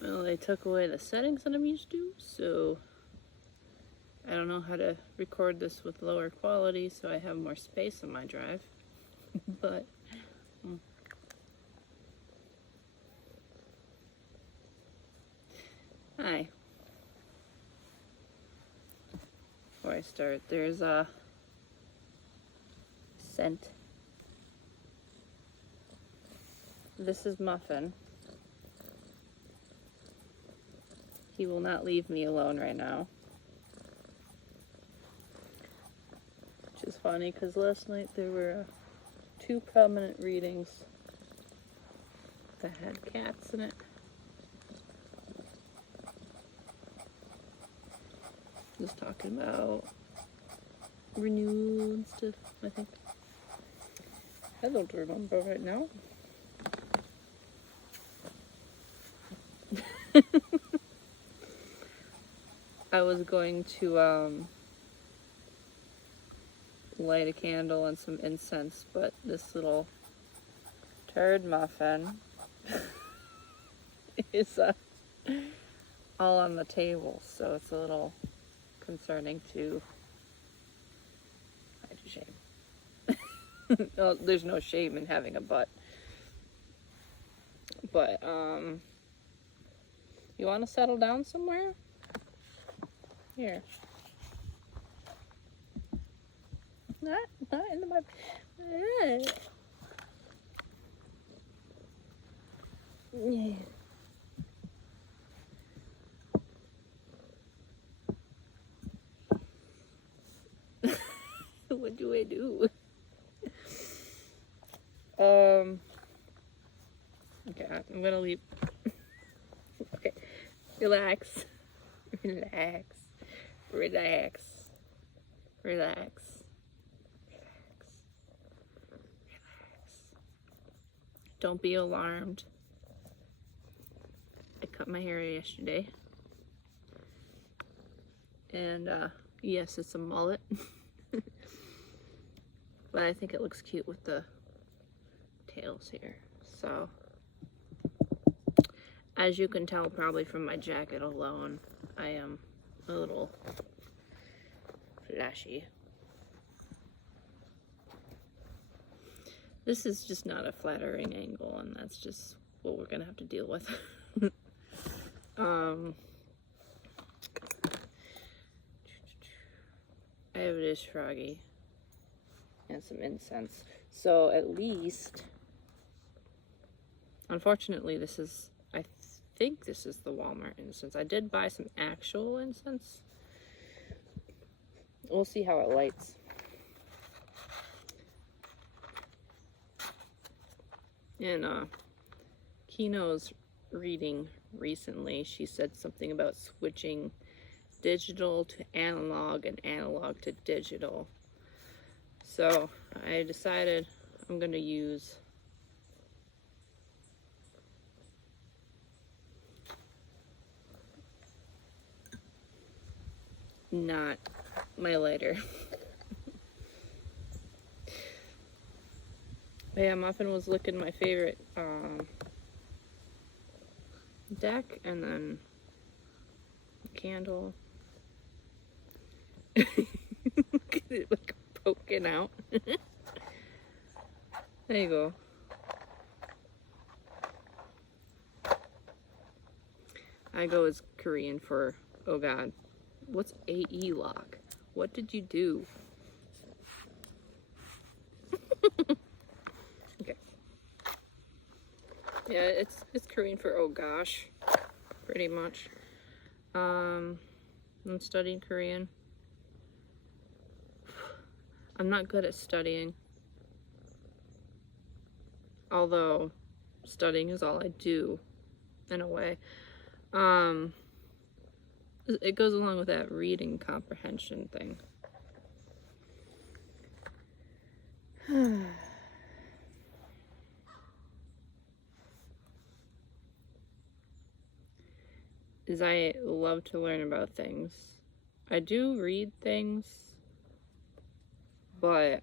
Well, they took away the settings that I'm used to, so I don't know how to record this with lower quality so I have more space on my drive. But hi. Before I start, there's a scent. This is Muffin. He will not leave me alone right now. Which is funny because last night there were 2 prominent readings that had cats in it. Just talking about renewal and stuff, I think. I don't remember right now. I was going to light a candle and some incense, but this little turd muffin is all on the table, so it's a little concerning to hide shame. No, there's no shame in having a butt. But you want to settle down somewhere? Here. Not in the mud. Yeah. What do I do? Okay, I'm gonna leave. Okay, relax. Relax. Relax. Relax. Don't be alarmed. I cut my hair yesterday. And yes, it's a mullet. But I think it looks cute with the tails here. So, as you can tell probably from my jacket alone, I am a little flashy. This is just not a flattering angle, and that's just what we're gonna have to deal with. I have a dish froggy and some incense. So at least, unfortunately, this is, I think this is the Walmart incense. I did buy some actual incense. We'll see how it lights. And Kino's reading recently, she said something about switching digital to analog and analog to digital. So I decided I'm going to use not my lighter. Yeah, Muffin was looking my favorite deck, and then candle. Look at it, like poking out. There you go. I go as Korean for, oh god, what's AE lock? What did you do? Okay. Yeah, it's Korean for oh gosh, pretty much. I'm studying Korean. I'm not good at studying. Although studying is all I do, in a way. It goes along with that reading comprehension thing. Is I love to learn about things. I do read things, but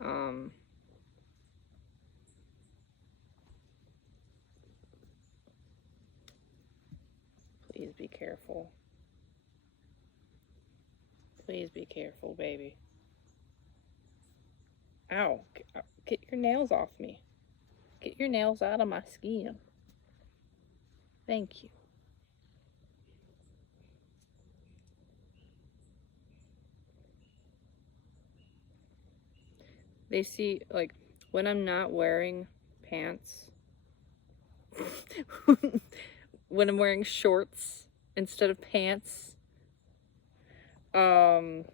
Please be careful. Please be careful, baby. Ow. Get your nails off me. Get your nails out of my skin. Thank you. They see, like, when I'm not wearing pants, when I'm wearing shorts instead of pants, Muffin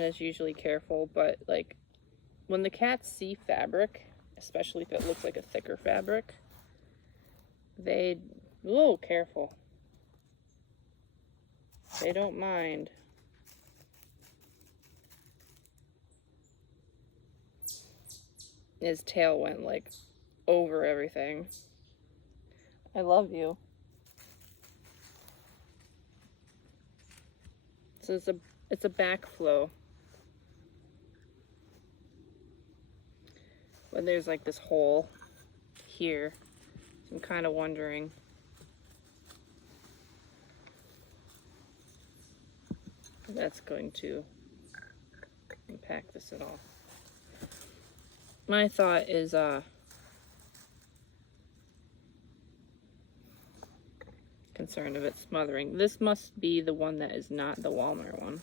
is usually careful, but, like, when the cats see fabric, especially if it looks like a thicker fabric, they, oh, careful. They don't mind. His tail went, like, over everything. I love you. So it's a backflow. When there's like this hole here. So I'm kind of wondering. If that's going to impact this at all. My thought is concerned of it smothering. This must be the one that is not the Walmart one.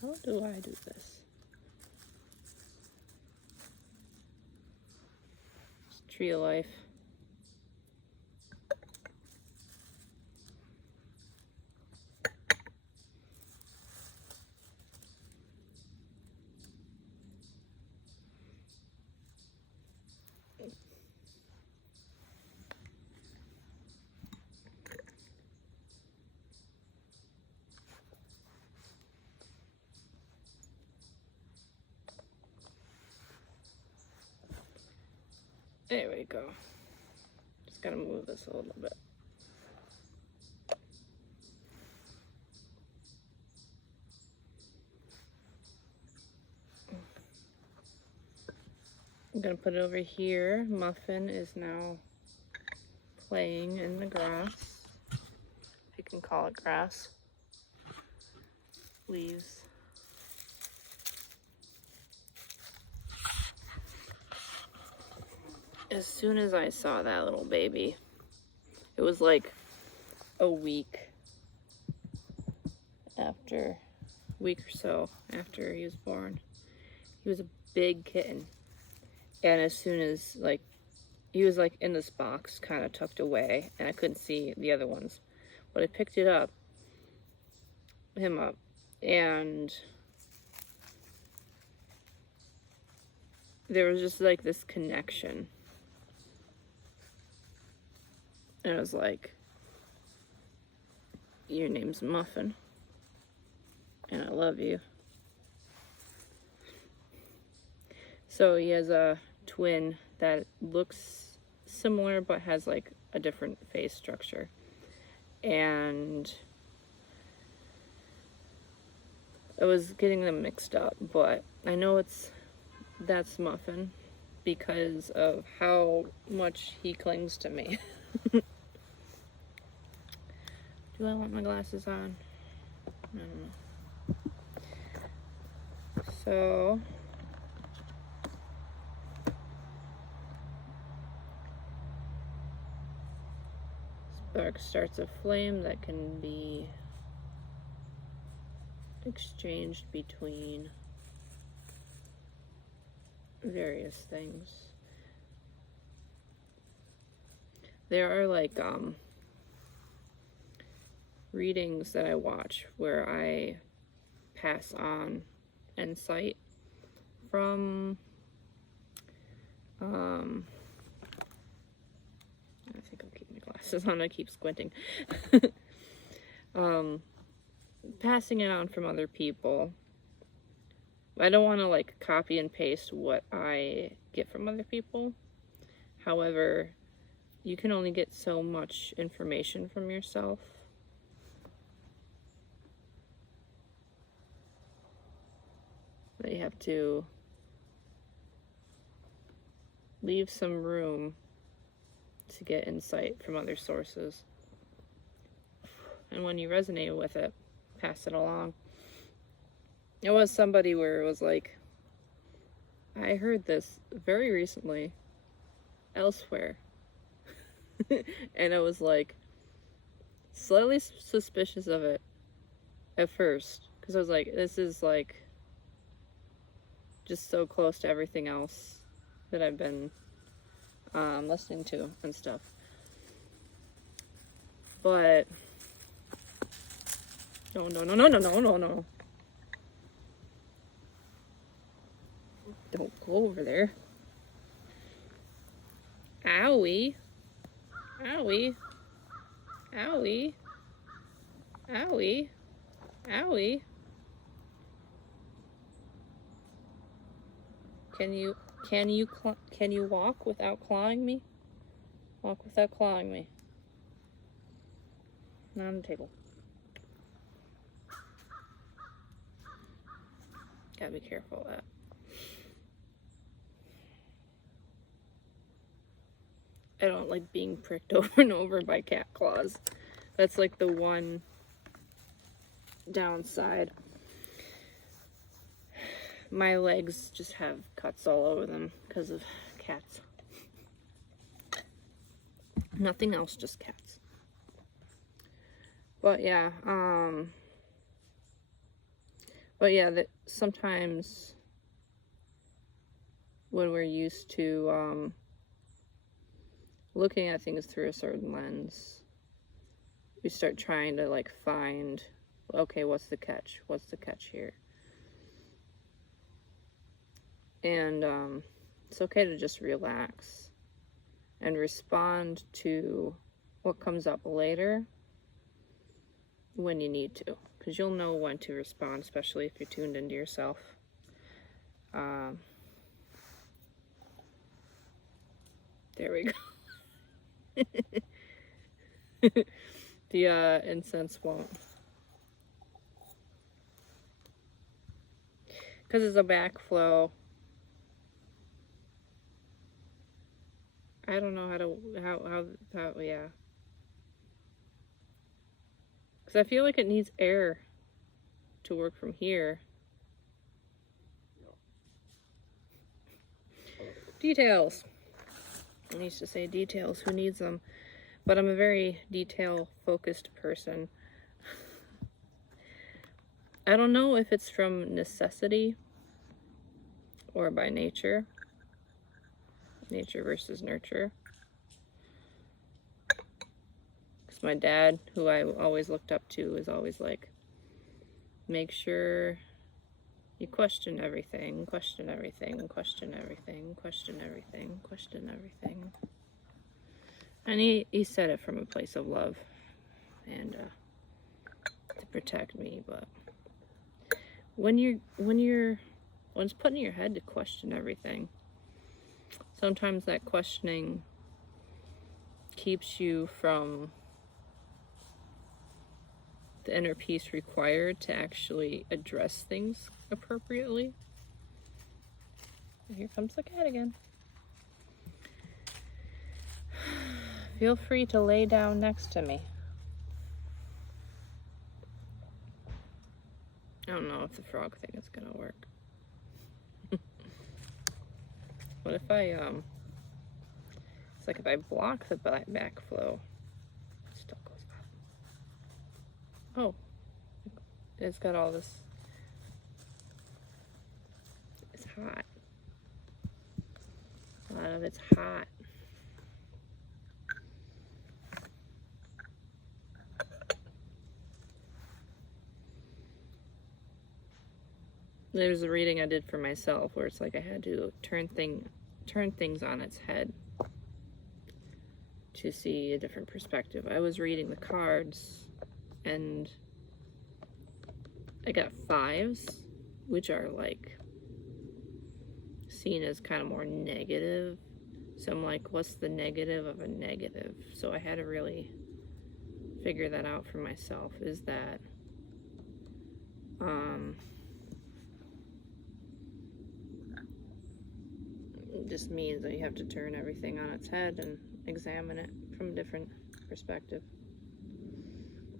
How do I do this? It's Tree of Life. There we go. Just gotta move this a little bit. I'm gonna put it over here. Muffin is now playing in the grass. If you can call it grass. Leaves. As soon as I saw that little baby, it was like a week or so after he was born. He was a big kitten. And as soon as, like, he was like in this box kind of tucked away and I couldn't see the other ones, but I picked him up, and there was just like this connection. And I was like, your name's Muffin, and I love you. So he has a twin that looks similar but has like a different face structure. And I was getting them mixed up, but I know that's Muffin because of how much he clings to me. Do I want my glasses on? I don't know. So spark starts a flame that can be exchanged between various things. There are like readings that I watch where I pass on insight from I think I'll keep my glasses on, I keep squinting. Passing it on from other people. I don't want to like copy and paste what I get from other people. However, you can only get so much information from yourself. That you have to leave some room to get insight from other sources. And when you resonate with it, pass it along. It was somebody where it was like, I heard this very recently elsewhere. And I was like, slightly suspicious of it at first. Because I was like, this is like just so close to everything else that I've been listening to and stuff. But no. Don't go over there. Owie. Owie. Owie. Owie. Owie. Can you walk without clawing me? Walk without clawing me. Not on the table. Gotta be careful of that. I don't like being pricked over and over by cat claws. That's like the one downside. My legs just have cuts all over them because of cats. Nothing else, just cats. But yeah, that sometimes when we're used to looking at things through a certain lens, we start trying to like find, okay, what's the catch? What's the catch here? And it's okay to just relax and respond to what comes up later when you need to, because you'll know when to respond, especially if you're tuned into yourself. There we go. The incense won't, because it's a backflow. I don't know how yeah. Because I feel like it needs air to work from here. Details. I used to say details, who needs them? But I'm a very detail-focused person. I don't know if it's from necessity or by nature. Nature versus nurture. Because my dad, who I always looked up to, is always like, make sure you question everything, question everything, question everything, question everything, question everything. And he said it from a place of love and to protect me. But when it's put in your head to question everything, sometimes that questioning keeps you from the inner peace required to actually address things appropriately. Here comes the cat again. Feel free to lay down next to me. I don't know if the frog thing is gonna work. What if I, it's like if I block the backflow, it still goes up. Oh, it's got all this, it's hot. A lot of it's hot. There's a reading I did for myself where it's like I had to turn things on its head to see a different perspective. I was reading the cards and I got 5s, which are like seen as kind of more negative. So I'm like, what's the negative of a negative? So I had to really figure that out for myself, is that It just means that you have to turn everything on its head and examine it from a different perspective.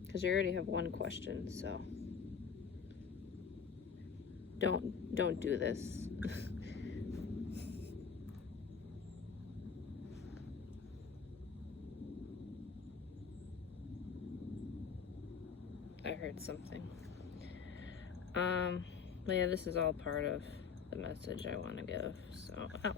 Because you already have one question, so don't do this. I heard something. But yeah, this is all part of the message I want to give. So, ow.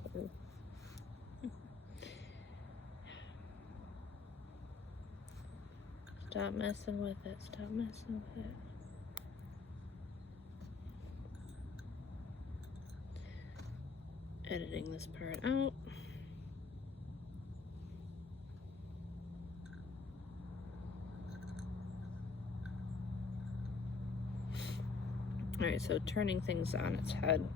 Stop messing with it. Stop messing with it. Editing this part out. Alright, so turning things on its head.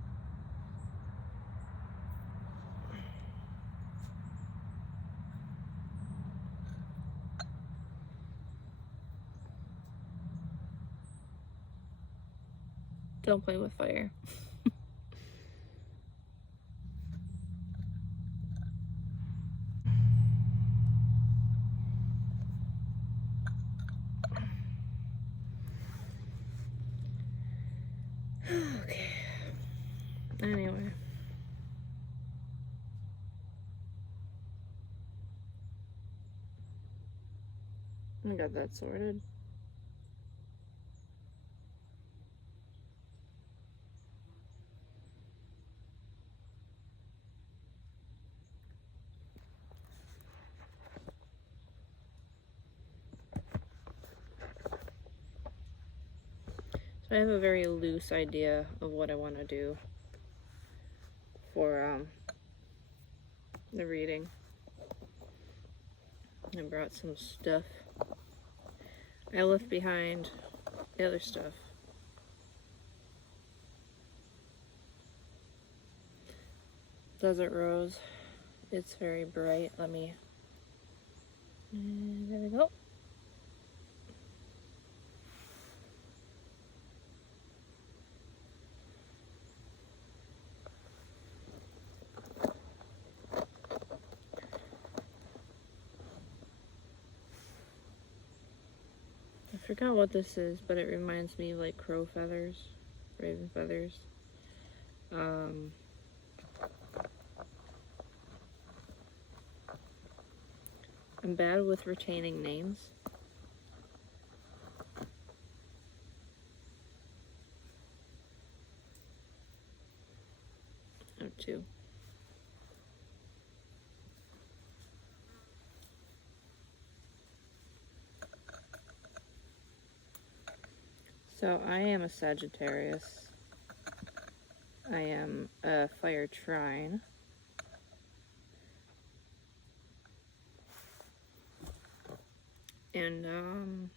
Don't play with fire. Okay. Anyway. I got that sorted. So I have a very loose idea of what I want to do for the reading. I brought some stuff. I left behind the other stuff. Desert Rose. It's very bright. Let me... there we go. I forgot what this is, but it reminds me of like crow feathers, raven feathers. I'm bad with retaining names. I have two. So I am a Sagittarius. I am a fire trine. And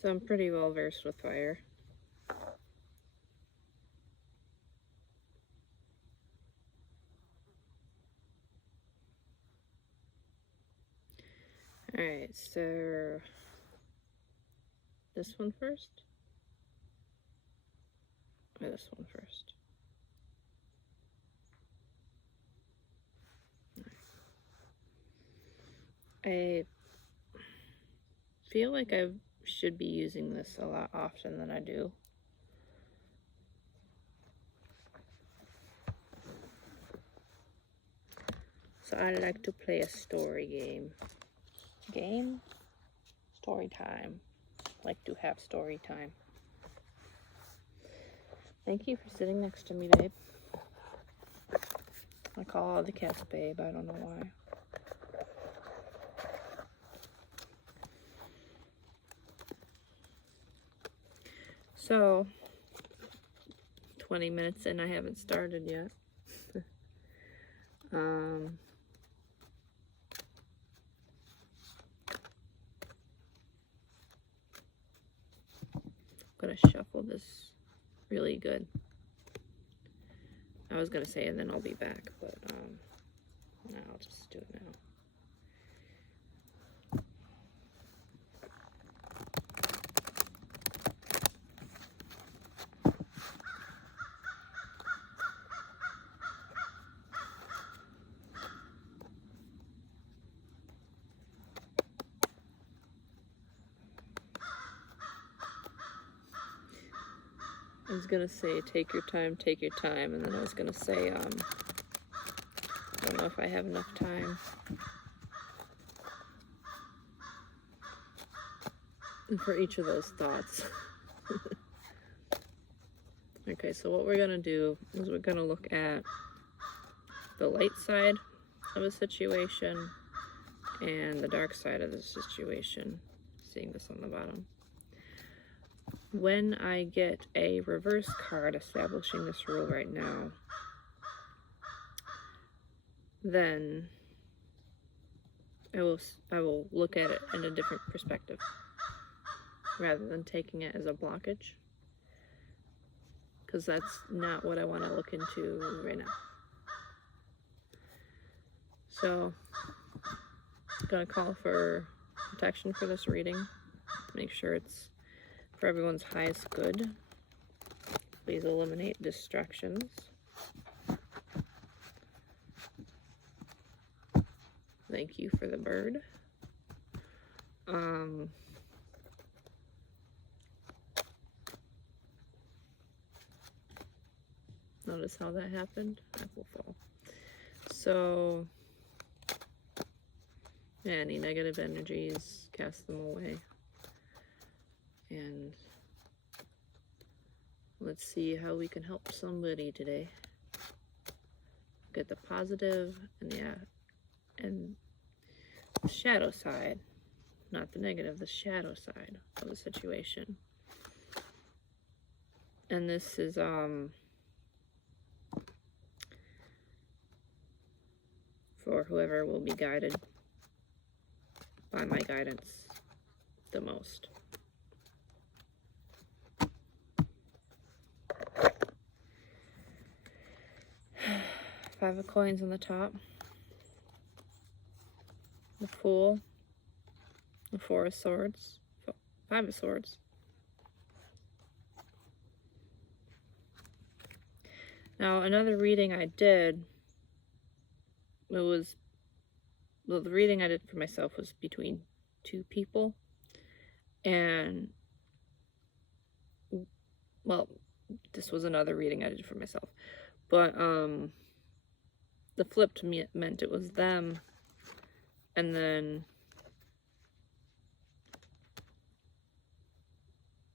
so I'm pretty well versed with fire. Alright, so this one first? Or this one first? I feel like I should be using this a lot often than I do. So I like to play a story game. Story time. Like to have story time. Thank you for sitting next to me, babe. I call all the cats babe, I don't know why. So, 20 minutes and I haven't started yet. I'm gonna shuffle this really good. I was gonna say and then I'll be back, but no, I'll just do it now. was gonna say take your time, and then I was gonna say, I don't know if I have enough time. And for each of those thoughts. Okay, so what we're gonna do is we're gonna look at the light side of a situation and the dark side of the situation, seeing this on the bottom. When I get a reverse card establishing this rule right now, then I will look at it in a different perspective rather than taking it as a blockage, because that's not what I want to look into right now. So I'm going to call for protection for this reading. Make sure it's for everyone's highest good. Please eliminate distractions. Thank you for the bird. Notice how that happened? Apple fall. So, yeah, any negative energies, cast them away. And let's see how we can help somebody today. Get the positive and the shadow side, not the negative, the shadow side of the situation. And this is for whoever will be guided by my guidance the most. Five of coins on the top, the Fool, the Four of Swords, Five of Swords. Now, another reading I did, the reading I did for myself was between two people, and, well, this was another reading I did for myself, but, the flipped meant it was them, and then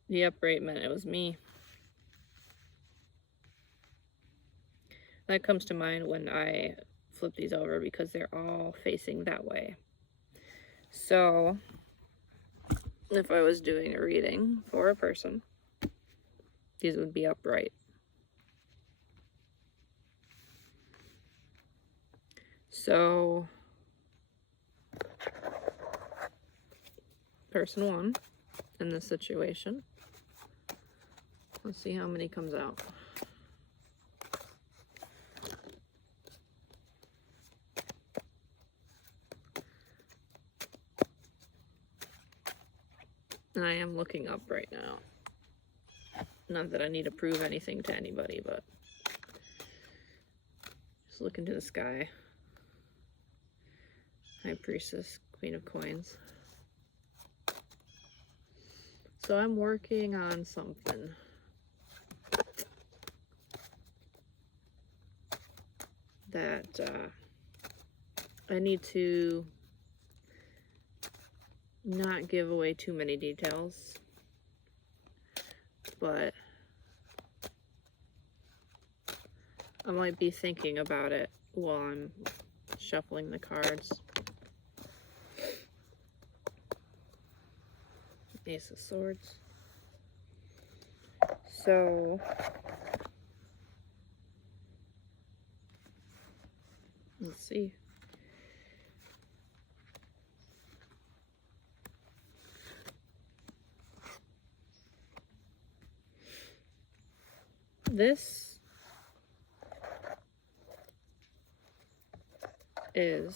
the upright meant it was me. That comes to mind when I flip these over because they're all facing that way. So, if I was doing a reading for a person, these would be upright. So, person one in this situation. Let's see how many comes out. And I am looking up right now. Not that I need to prove anything to anybody, but just look into the sky. High Priestess, Queen of Coins. So I'm working on something. That I need to not give away too many details, but I might be thinking about it while I'm shuffling the cards. Ace of Swords. So let's see. This is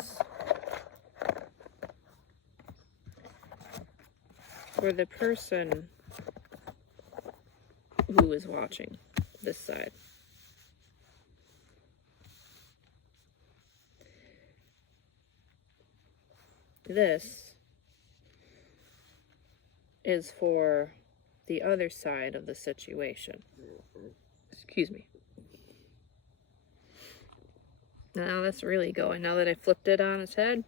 for the person who is watching this side. This is for the other side of the situation. Excuse me. Now that's really going. Now that I flipped it on its head,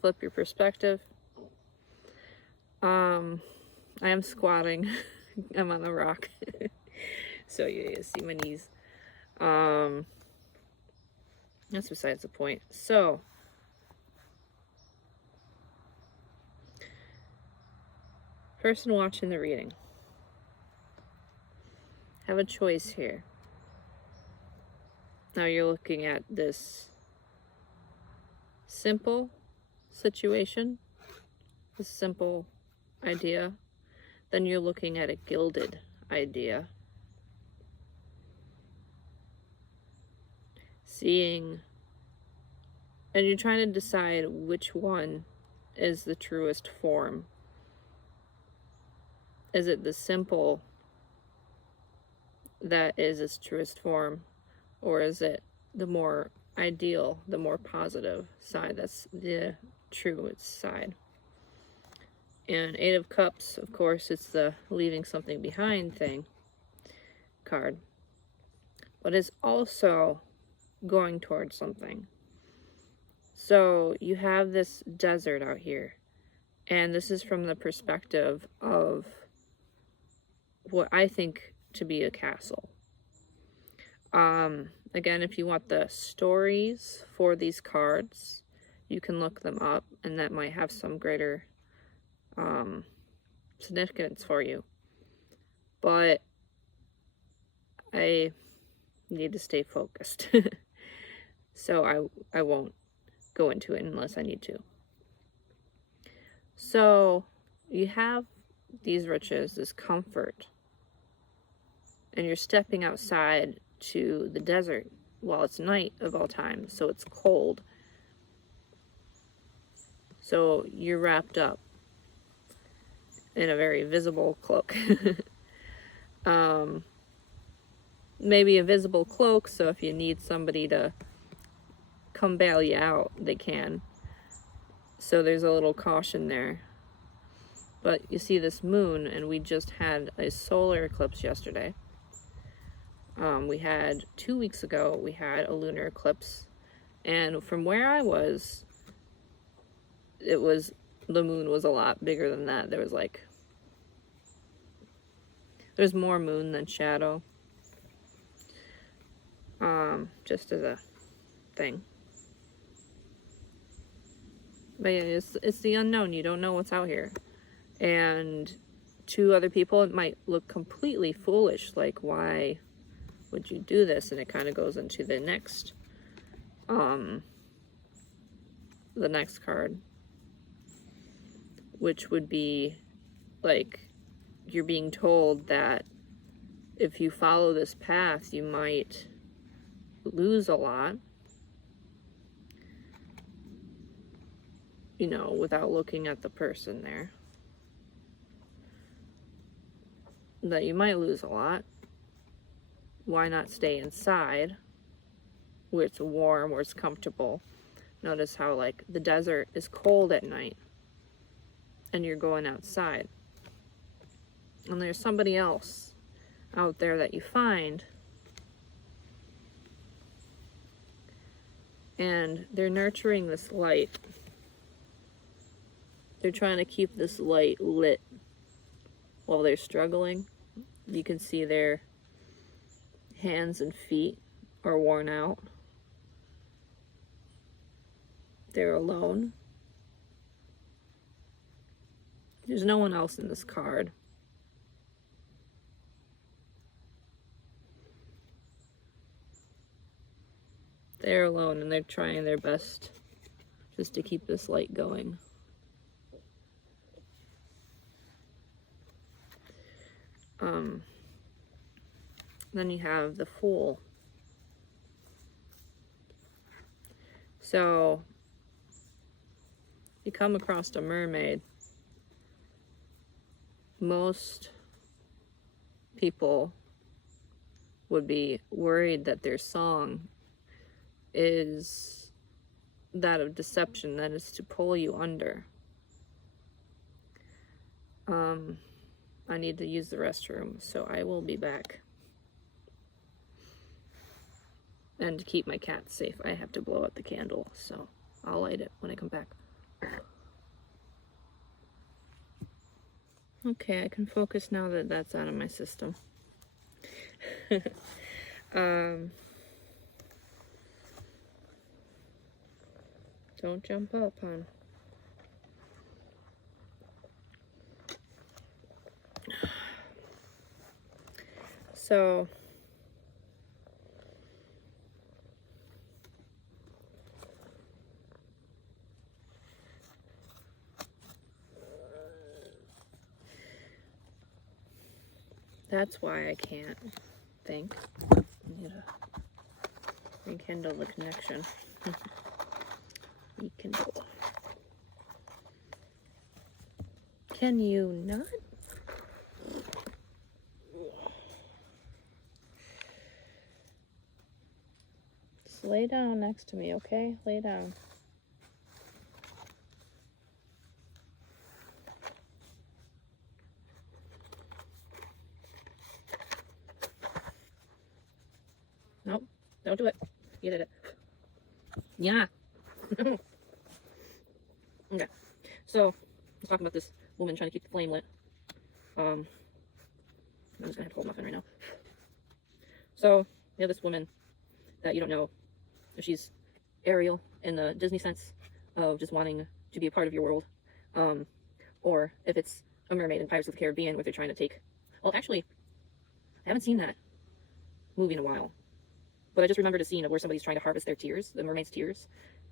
flip your perspective. I am squatting. I'm on the rock. So you see my knees. That's besides the point. So, person watching the reading, have a choice here. Now you're looking at this simple situation, this simple idea. Then you're looking at a gilded idea. Seeing, and you're trying to decide which one is the truest form. Is it the simple that is its truest form, or is it the more ideal, the more positive side that's the truest side? And Eight of Cups, of course, it's the leaving something behind thing card, but it's also going towards something. So you have this desert out here, and this is from the perspective of what I think to be a castle. Again, if you want the stories for these cards, you can look them up, and that might have some greater significance for you. But I need to stay focused. So I won't go into it unless I need to. So you have these riches, this comfort, and you're stepping outside to the desert while it's night of all times, so it's cold. So you're wrapped up in a very visible cloak. Maybe a visible cloak, so if you need somebody to come bail you out, they can. So there's a little caution there. But you see this moon, and we just had a solar eclipse yesterday. We had 2 weeks ago, we had a lunar eclipse. And from where I was, the moon was a lot bigger than that. There's more moon than shadow. Just as a thing. But yeah, it's the unknown. You don't know what's out here. And to other people, it might look completely foolish. Like, why would you do this? And it kind of goes into the next card, which would be like, you're being told that if you follow this path, you might lose a lot, you know, without looking at the person there. That you might lose a lot. Why not stay inside where it's warm, where it's comfortable? Notice how, like, the desert is cold at night and you're going outside. And there's somebody else out there that you find, and they're nurturing this light. They're trying to keep this light lit while they're struggling. You can see their hands and feet are worn out. They're alone. There's no one else in this card. They're alone, and they're trying their best just to keep this light going. Then you have the Fool. So you come across a mermaid. Most people would be worried that their song is that of deception, that is to pull you under. I need to use the restroom, so I will be back. And to keep my cat safe, I have to blow out the candle, so I'll light it when I come back. Okay, I can focus now that that's out of my system. Don't jump up, hon. So, that's why I can't think. I need to rekindle the connection. Rekindle. Can you not? Just lay down next to me, okay? Lay down. Nope, don't do it. You did it. Yeah. Okay, so let's talk about this woman trying to keep the flame lit. I'm just gonna have to hold muffin right now. So you have this woman that you don't know if she's Ariel in the Disney sense of just wanting to be a part of your world, or if it's a mermaid in Pirates of the Caribbean where they're trying to take. Well, actually, I haven't seen that movie in a while, but I just remembered a scene of where somebody's trying to harvest their tears, the mermaid's tears,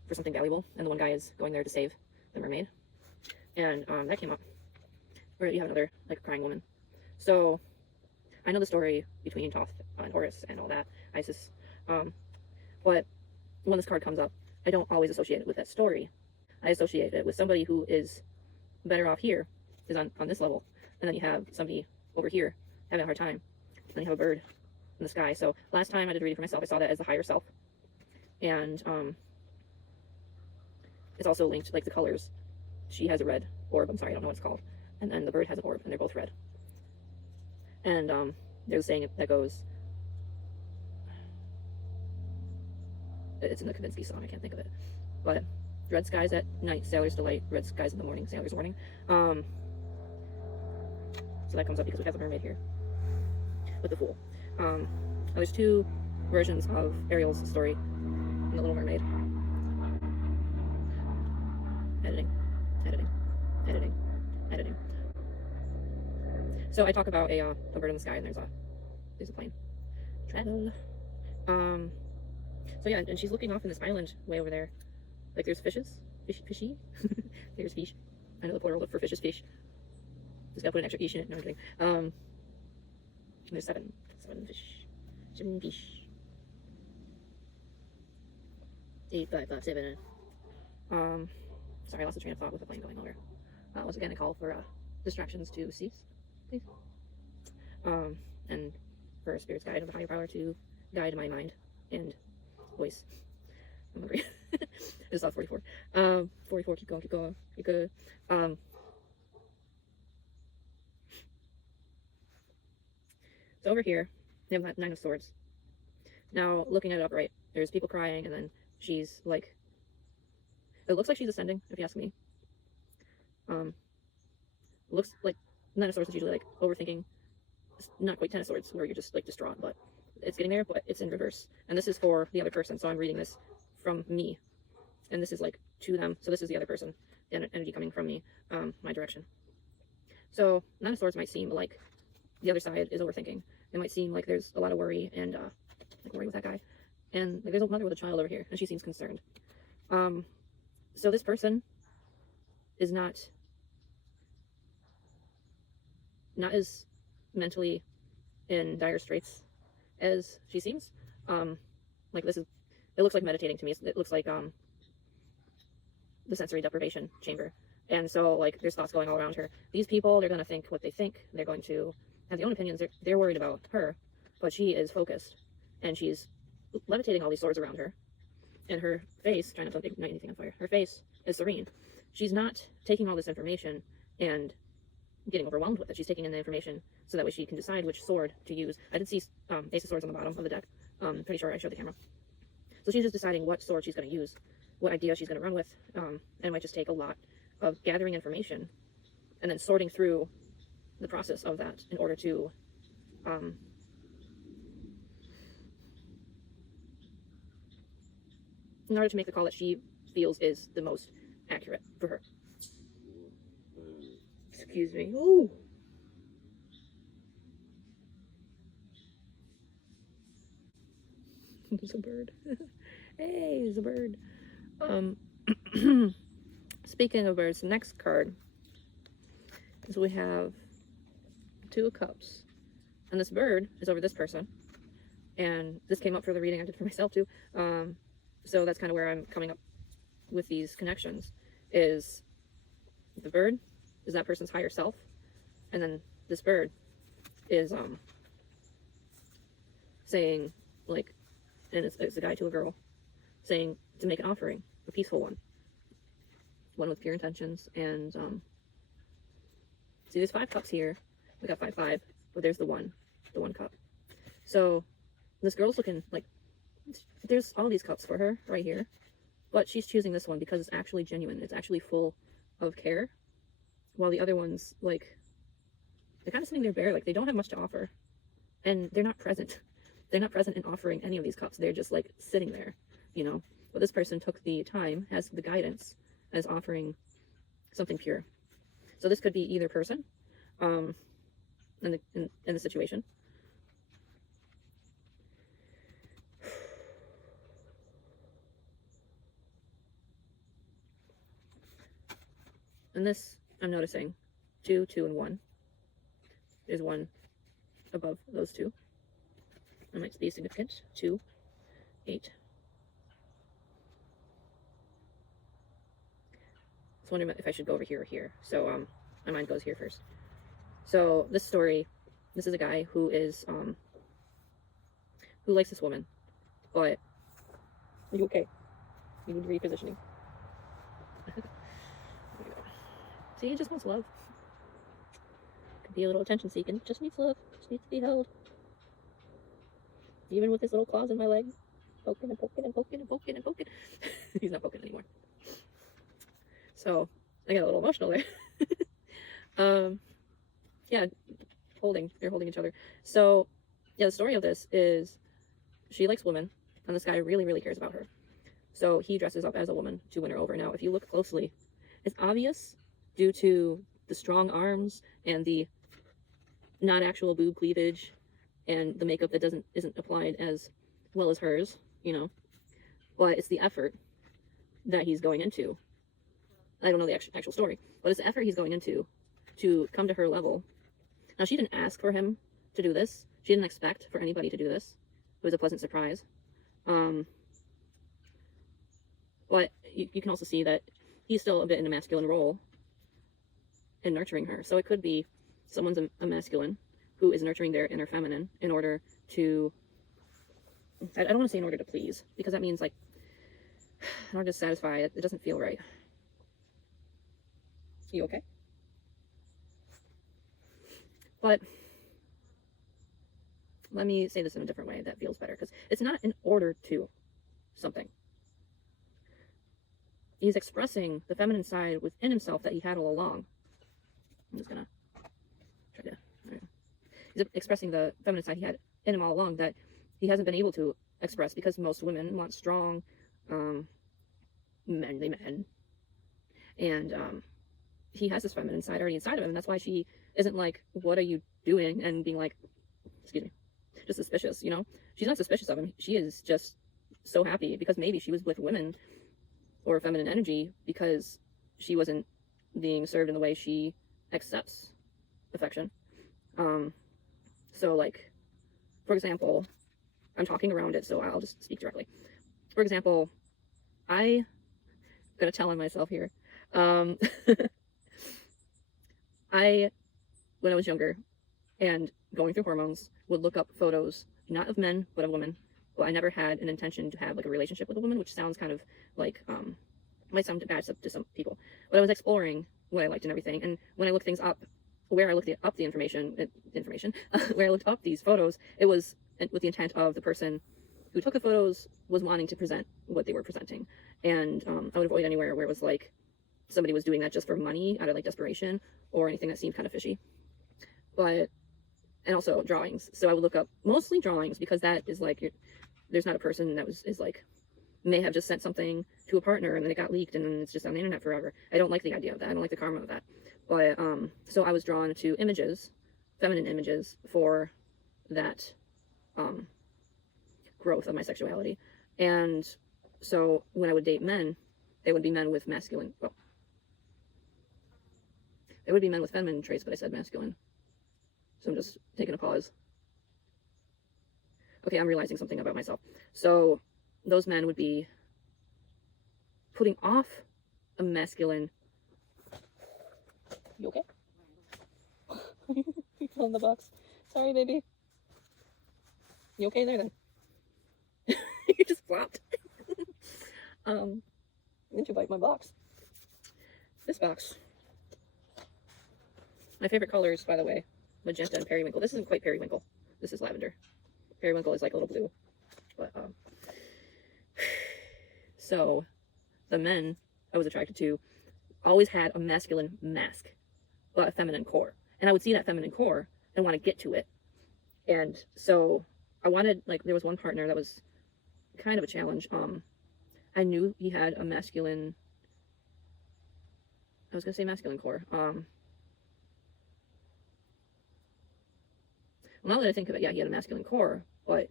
for something valuable, and the one guy is going there to save the mermaid, and that came up. Or you have another like crying woman. So I know the story between Thoth and Horus and all that, Isis, but when this card comes up, I don't always associate it with that story. I associate it with somebody who is better off here, is on this level, and then you have somebody over here having a hard time, and then you have a bird in the sky. So last time I did a reading for myself, I saw that as the higher self, and it's also linked, like the colors. She has a red orb, I'm sorry, I don't know what it's called, and then the bird has an orb, and they're both red. And there's a saying that goes, it's in the Kavinsky song, I can't think of it, but red skies at night, sailor's delight, red skies in the morning, sailor's warning. So that comes up because we have a mermaid here with the Fool. There's two versions of Ariel's story in The Little Mermaid. Editing, editing, editing, editing. So I talk about a bird in the sky, and there's a plane. Travel. So yeah, and she's looking off in this island way over there. Like there's fishes, fishy. There's fish. I know the plural for fish is fish. Just gotta put an extra ish in it. No, I'm kidding. There's seven fish. 7 fish. 8, 5, 5, 7. Sorry, I lost the train of thought with the plane going over. Once again, I call for distractions to cease, please. And for Spirit's guide of the higher power to guide my mind and voice. I'm hungry. It's not 44. 44, keep going, keep going. You're good. So over here, they have that 9 of Swords. Now, looking at it upright, there's people crying, and then she's like, it looks like she's ascending, if you ask me. Looks like 9 of Swords is usually like overthinking. It's not quite 10 of Swords, where you're just like distraught, but it's getting there, but it's in reverse. And this is for the other person, so I'm reading this from me. And this is like to them, so this is the other person, the energy coming from me, my direction. So 9 of Swords might seem like the other side is overthinking. It might seem like there's a lot of worry and like worry with that guy. And like there's a mother with a child over here, and she seems concerned. So this person is not as mentally in dire straits as she seems. Like this is, it looks like meditating to me. It looks like the sensory deprivation chamber. And so like there's thoughts going all around her. These people, they're gonna think what they think. They're going to have their own opinions. They're worried about her, but she is focused, and she's levitating all these swords around her. And her face, trying not to ignite anything on fire, her face is serene. She's not taking all this information and getting overwhelmed with it. She's taking in the information so that way she can decide which sword to use. I did see Ace of Swords on the bottom of the deck. Pretty sure I showed the camera. So she's just deciding what sword she's going to use, what idea she's going to run with, and it might just take a lot of gathering information and then sorting through the process of that in order to make the call that she feels is the most accurate for her. Excuse me. Ooh. There's a bird. Hey, there's a bird. Speaking of birds, the next card is we have Two of Cups. And this bird is over this person. And this came up for the reading I did for myself too. So that's kind of where I'm coming up with these connections. Is the bird is that person's higher self, and then this bird is saying, like, and it's a guy to a girl, saying to make an offering, a peaceful one with pure intentions. And see, there's 5 cups here. We got 5, 5, but there's the one cup. So this girl's looking like there's all these cups for her right here, but she's choosing this one because it's actually genuine. It's actually full of care, while the other ones, like, they're kind of sitting there bare, like they don't have much to offer, and they're not present. They're not present in offering any of these cups. They're just like sitting there, you know. But this person took the time, has the guidance, as offering something pure. So this could be either person, in the situation. And this, I'm noticing 2, 2, and 1. There's 1 above those 2. That might be significant. 2, 8. I was wondering if I should go over here or here. So my mind goes here first. So this story, this is a guy who is who likes this woman, but are you okay? You need repositioning. See, he just wants love. Could be a little attention seeking. Just needs love. Just needs to be held. Even with his little claws in my leg. Poking and poking and poking and poking and poking. He's not poking anymore. So, I got a little emotional there. Yeah, they're holding each other. So, yeah, the story of this is she likes women, and this guy really, really cares about her. So he dresses up as a woman to win her over. Now, if you look closely, it's obvious due to the strong arms and the not actual boob cleavage and the makeup that isn't applied as well as hers, you know. But it's the effort that he's going into. I don't know the actual story, but it's the effort he's going into to come to her level. Now, she didn't ask for him to do this. She didn't expect for anybody to do this. It was a pleasant surprise. But you can also see that he's still a bit in a masculine role in nurturing her. So it could be someone's a masculine who is nurturing their inner feminine in order to, I don't want to say in order to please, because that means, like, in order to satisfy it, it doesn't feel right. You okay? But let me say this in a different way that feels better, because it's not in order to something. He's expressing the feminine side within himself that he had all along. I'm just gonna try to, he's expressing the feminine side he had in him all along that he hasn't been able to express because most women want strong, manly men. And he has this feminine side already inside of him, and that's why she isn't like, what are you doing? And being like, excuse me, just suspicious, you know? She's not suspicious of him. She is just so happy because maybe she was with women or feminine energy because she wasn't being served in the way she accepts affection. So, like, for example, I'm talking around it, so I'll just speak directly. For example, I'm gonna tell on myself here. When I was younger and going through hormones, would look up photos, not of men, but of women. But I never had an intention to have, like, a relationship with a woman, which sounds kind of like, might sound bad to some people. But I was exploring what I liked and everything. And when I look things up, where I looked up the information, where I looked up these photos, it was with the intent of the person who took the photos was wanting to present what they were presenting. And I would avoid anywhere where it was like somebody was doing that just for money out of like desperation or anything that seemed kind of fishy. But, and also drawings. So I would look up mostly drawings because that is like, there's not a person that is like, may have just sent something to a partner and then it got leaked and then it's just on the internet forever. I don't like the idea of that. I don't like the karma of that. But, so I was drawn to images, feminine images for that, growth of my sexuality. And so when I would date men, they would be men with masculine, well, they would be men with feminine traits, but I said masculine. So I'm just taking a pause. Okay, I'm realizing something about myself. So those men would be putting off a masculine. You okay? You fell in the box. Sorry, baby. You okay there then? You just flopped. Didn't you bite my box? This box. My favorite colors, by the way, magenta and periwinkle. This isn't quite periwinkle. This is lavender. Periwinkle is like a little blue. But, so, the men I was attracted to always had a masculine mask, but a feminine core. And I would see that feminine core and want to get to it. And so, I wanted, like, there was one partner that was kind of a challenge. I knew he had a masculine, I was going to say masculine core. Well, now that I think of it, yeah, he had a masculine core, but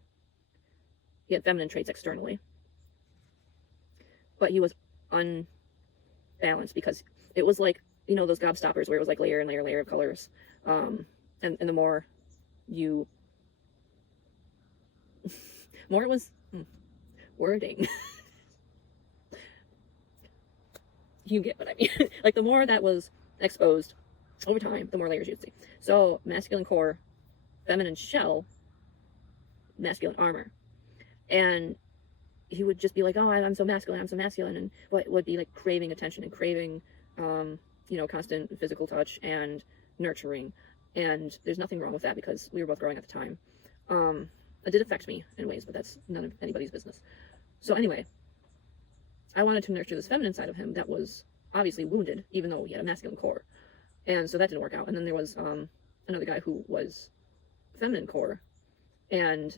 he had feminine traits externally. But he was unbalanced because it was like, you know, those gobstoppers where it was like layer and layer and layer of colors. And the more you, more it was, wording. You get what I mean. Like the more that was exposed over time, the more layers you'd see. So masculine core, feminine shell, masculine armor. And he would just be like, oh, I'm so masculine, I'm so masculine. And what would be like craving attention and craving, you know, constant physical touch and nurturing. And there's nothing wrong with that because we were both growing at the time. It did affect me in ways, but that's none of anybody's business. So anyway, I wanted to nurture this feminine side of him that was obviously wounded, even though he had a masculine core. And so that didn't work out. And then there was another guy who was feminine core and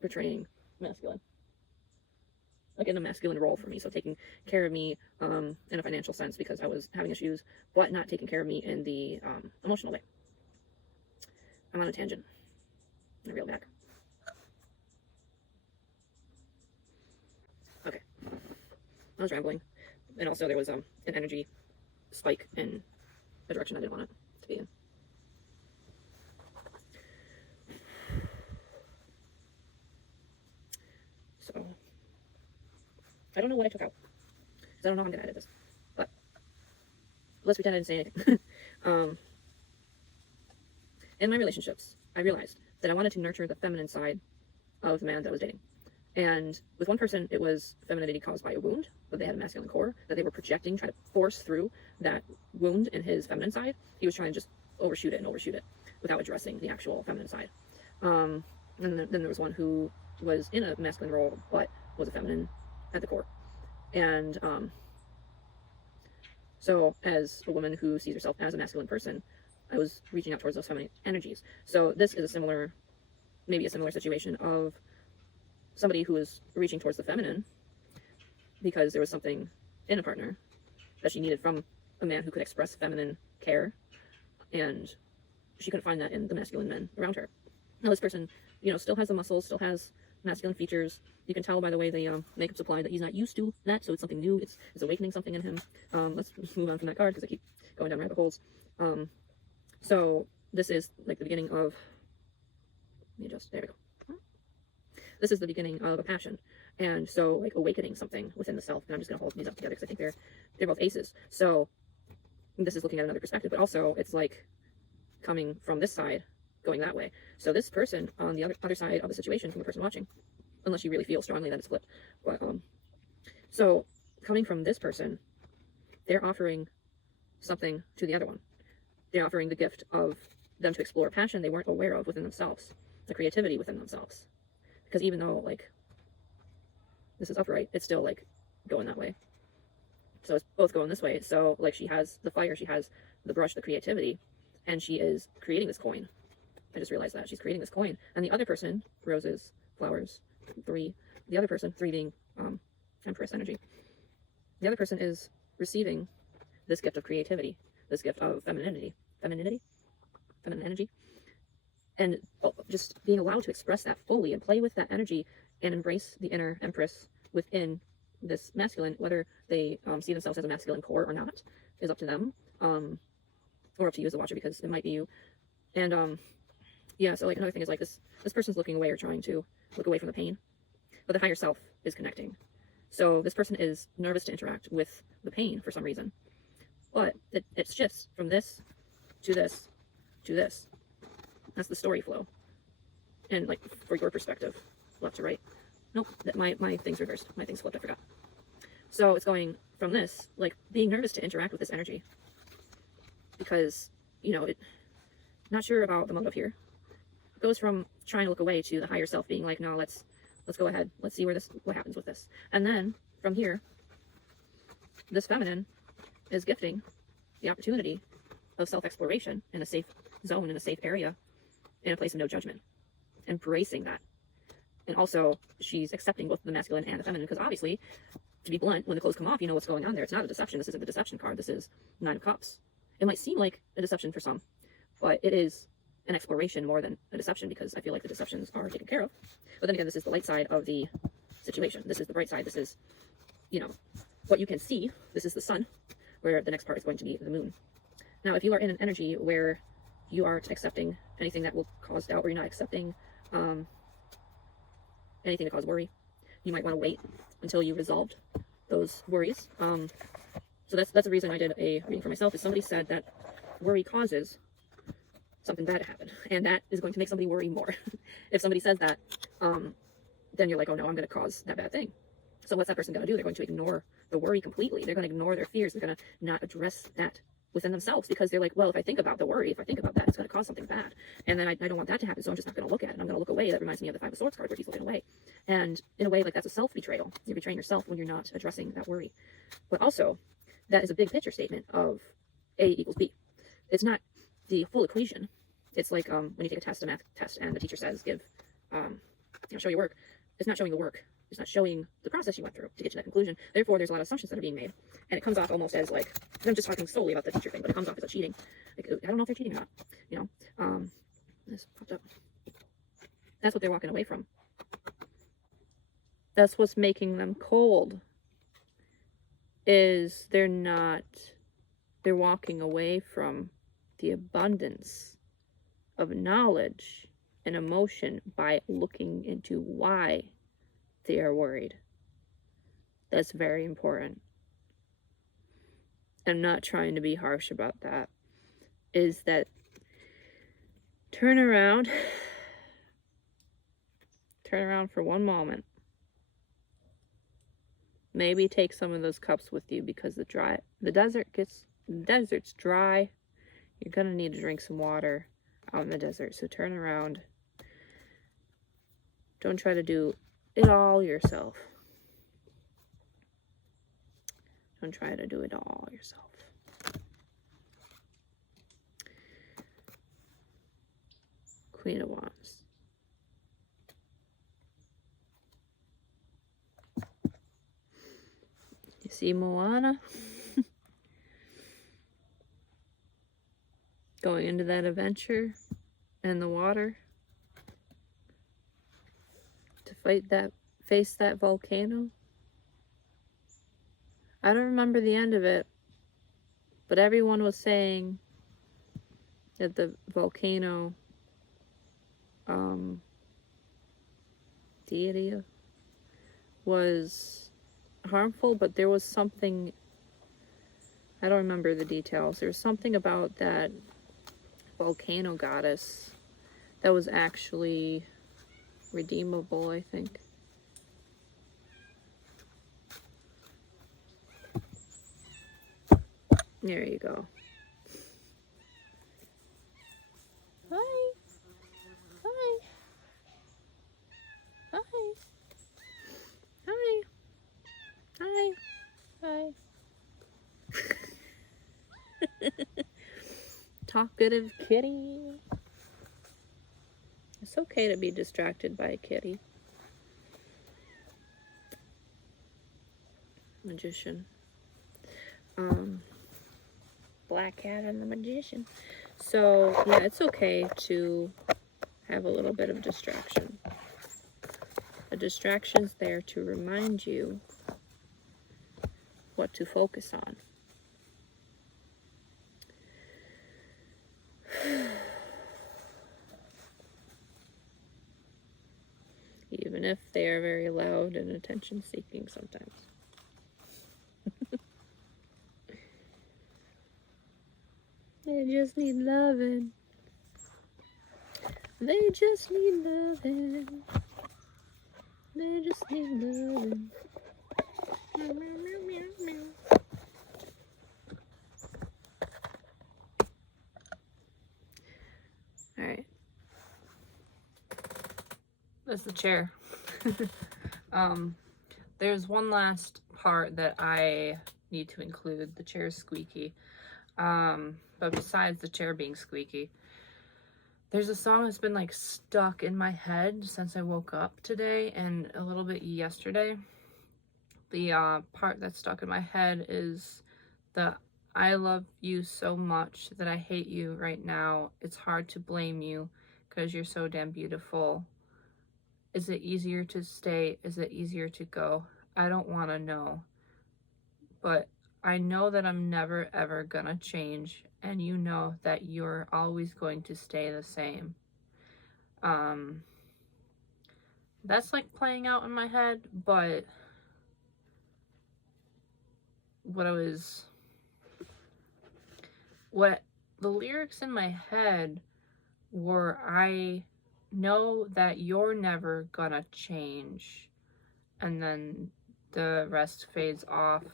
portraying masculine. Like in a masculine role for me. So taking care of me in a financial sense because I was having issues, but not taking care of me in the emotional way. I'm on a tangent. I reel back. Okay. I was rambling. And also there was an energy spike in a direction I didn't want it to be in. So, I don't know what I took out. Because I don't know how I'm going to edit this. But, let's pretend I didn't say anything. In my relationships, I realized that I wanted to nurture the feminine side of the man that I was dating. And with one person, it was femininity caused by a wound, but they had a masculine core that they were projecting, trying to force through that wound in his feminine side. He was trying to just overshoot it without addressing the actual feminine side. And then there was one who was in a masculine role, but was a feminine at the core. And so as a woman who sees herself as a masculine person, I was reaching out towards those feminine energies. So this is maybe a similar situation of somebody who is reaching towards the feminine because there was something in a partner that she needed from a man who could express feminine care, and she couldn't find that in the masculine men around her. Now this person, you know, still has the muscles, still has masculine features. You can tell by the way the makeup applied that he's not used to that, so it's something new. It's awakening something in him. Let's move on from that card because I keep going down rabbit holes. So this is like the beginning of, let me just, there we go. This is the beginning of a passion. And so like awakening something within the self. And I'm just going to hold these up together because I think they're both aces. So this is looking at another perspective, but also it's like coming from this side, going that way. So this person on the other side of the situation from the person watching, unless you really feel strongly that it's flipped. But so coming from this person, they're offering something to the other one. They're offering the gift of them to explore passion they weren't aware of within themselves, the creativity within themselves. Because even though, like, this is upright, it's still, like, going that way. So it's both going this way. So, like, she has the fire, she has the brush, the creativity, and she is creating this coin. I just realized that. She's creating this coin. And the other person, roses, flowers, 3. The other person, 3 being Empress energy. The other person is receiving this gift of creativity, this gift of femininity, feminine energy, and just being allowed to express that fully and play with that energy and embrace the inner Empress within this masculine. Whether they see themselves as a masculine core or not is up to them, or up to you as a watcher, because it might be you. And yeah, so like another thing is like this person's looking away or trying to look away from the pain, but the higher self is connecting. So this person is nervous to interact with the pain for some reason, but it shifts from this to this to this. That's the story flow. And like for your perspective, left to right. Nope, my thing's reversed. My thing's flipped, I forgot. So it's going from this, like being nervous to interact with this energy. Because, you know, not sure about the monk up here. It goes from trying to look away to the higher self being like, no, let's go ahead. Let's see what happens with this. And then from here, this feminine is gifting the opportunity of self-exploration in a safe zone, in a safe area, in a place of no judgment. Embracing that. And also, she's accepting both the masculine and the feminine, because obviously, to be blunt, when the clothes come off, you know what's going on there. It's not a deception. This isn't the deception card. This is 9 of Cups. It might seem like a deception for some, but it is an exploration more than a deception, because I feel like the deceptions are taken care of. But then again, this is the light side of the situation. This is the bright side. This is, you know, what you can see. This is the sun, where the next part is going to be the moon. Now, if you are in an energy where you aren't accepting anything that will cause doubt, or you're not accepting anything to cause worry, you might want to wait until you resolved those worries. So that's the reason I did a reading for myself, is somebody said that worry causes something bad to happen, and that is going to make somebody worry more. If somebody says that, then you're like, oh no, I'm going to cause that bad thing. So what's that person going to do? They're going to ignore the worry completely. They're going to ignore their fears. They're going to not address that within themselves, because they're like, well, if I think about the worry, if I think about that, it's going to cause something bad. And then I don't want that to happen, so I'm just not going to look at it. I'm going to look away. That reminds me of the 5 of Swords card, where she's looking away. And in a way, like, that's a self-betrayal. You're betraying yourself when you're not addressing that worry. But also, that is a big picture statement of A equals B. It's not the full equation. It's like when you take a test, a math test, and the teacher says, show your work. It's not showing the work. It's not showing the process you went through to get to that conclusion. Therefore, there's a lot of assumptions that are being made. And it comes off almost as like, I'm just talking solely about the teacher thing, but it comes off as a cheating. Like, I don't know if they're cheating or not. You know, this popped up. That's what they're walking away from. That's what's making them cold. Is they're walking away from the abundance of knowledge and emotion by looking into why they are worried. That's very important. I'm not trying to be harsh about that. Is that turn around for one moment. Maybe take some of those cups with you, because the desert's dry. You're gonna need to drink some water out in the desert. So turn around. Don't try to do it all yourself. Don't try to do it all yourself. Queen of Wands. You see Moana? Going into that adventure in the water to face that volcano. I don't remember the end of it, but everyone was saying that the volcano deity was harmful, but there was something, I don't remember the details. There was something about that volcano goddess that was actually redeemable, I think. There you go. Hi. Hi. Hi. Hi. Hi. Hi. Talkative kitty. It's okay to be distracted by a kitty. Magician. Black Cat and the Magician. So, yeah, it's okay to have a little bit of distraction. A distraction's there to remind you what to focus on. Even if they are very loud and attention-seeking sometimes. They just need loving. They just need loving. They just need loving. Meow, meow, meow, meow, meow. Alright. That's the chair. There's one last part that I need to include. The chair is squeaky. But besides the chair being squeaky, there's a song that's been like stuck in my head since I woke up today and a little bit yesterday. The part that's stuck in my head is the "I love you so much that I hate you right now. It's hard to blame you because you're so damn beautiful. Is it easier to stay? Is it easier to go? I don't want to know. But I know that I'm never ever gonna change, and you know that you're always going to stay the same." That's like playing out in my head, but what the lyrics in my head were, I know that you're never gonna change, and then the rest fades off.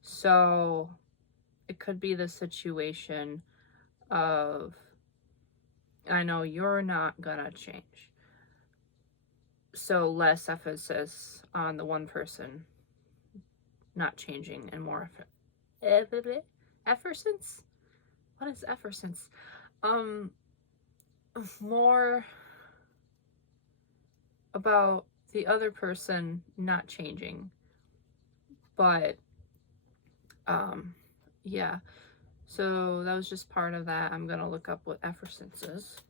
So it could be the situation of, I know you're not gonna change. So less emphasis on the one person not changing and more effersense? What is effersense? More about the other person not changing. But yeah. So that was just part of that. I'm gonna look up what effersense is.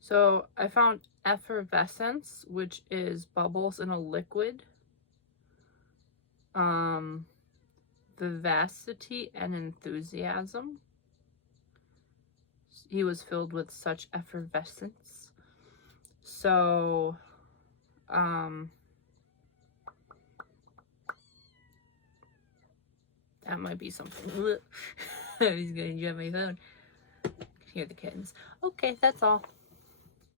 So I found effervescence, which is bubbles in a liquid. Vivacity and enthusiasm. He was filled with such effervescence. So, that might be something. He's gonna jump my phone. Hear the kittens. Okay, that's all.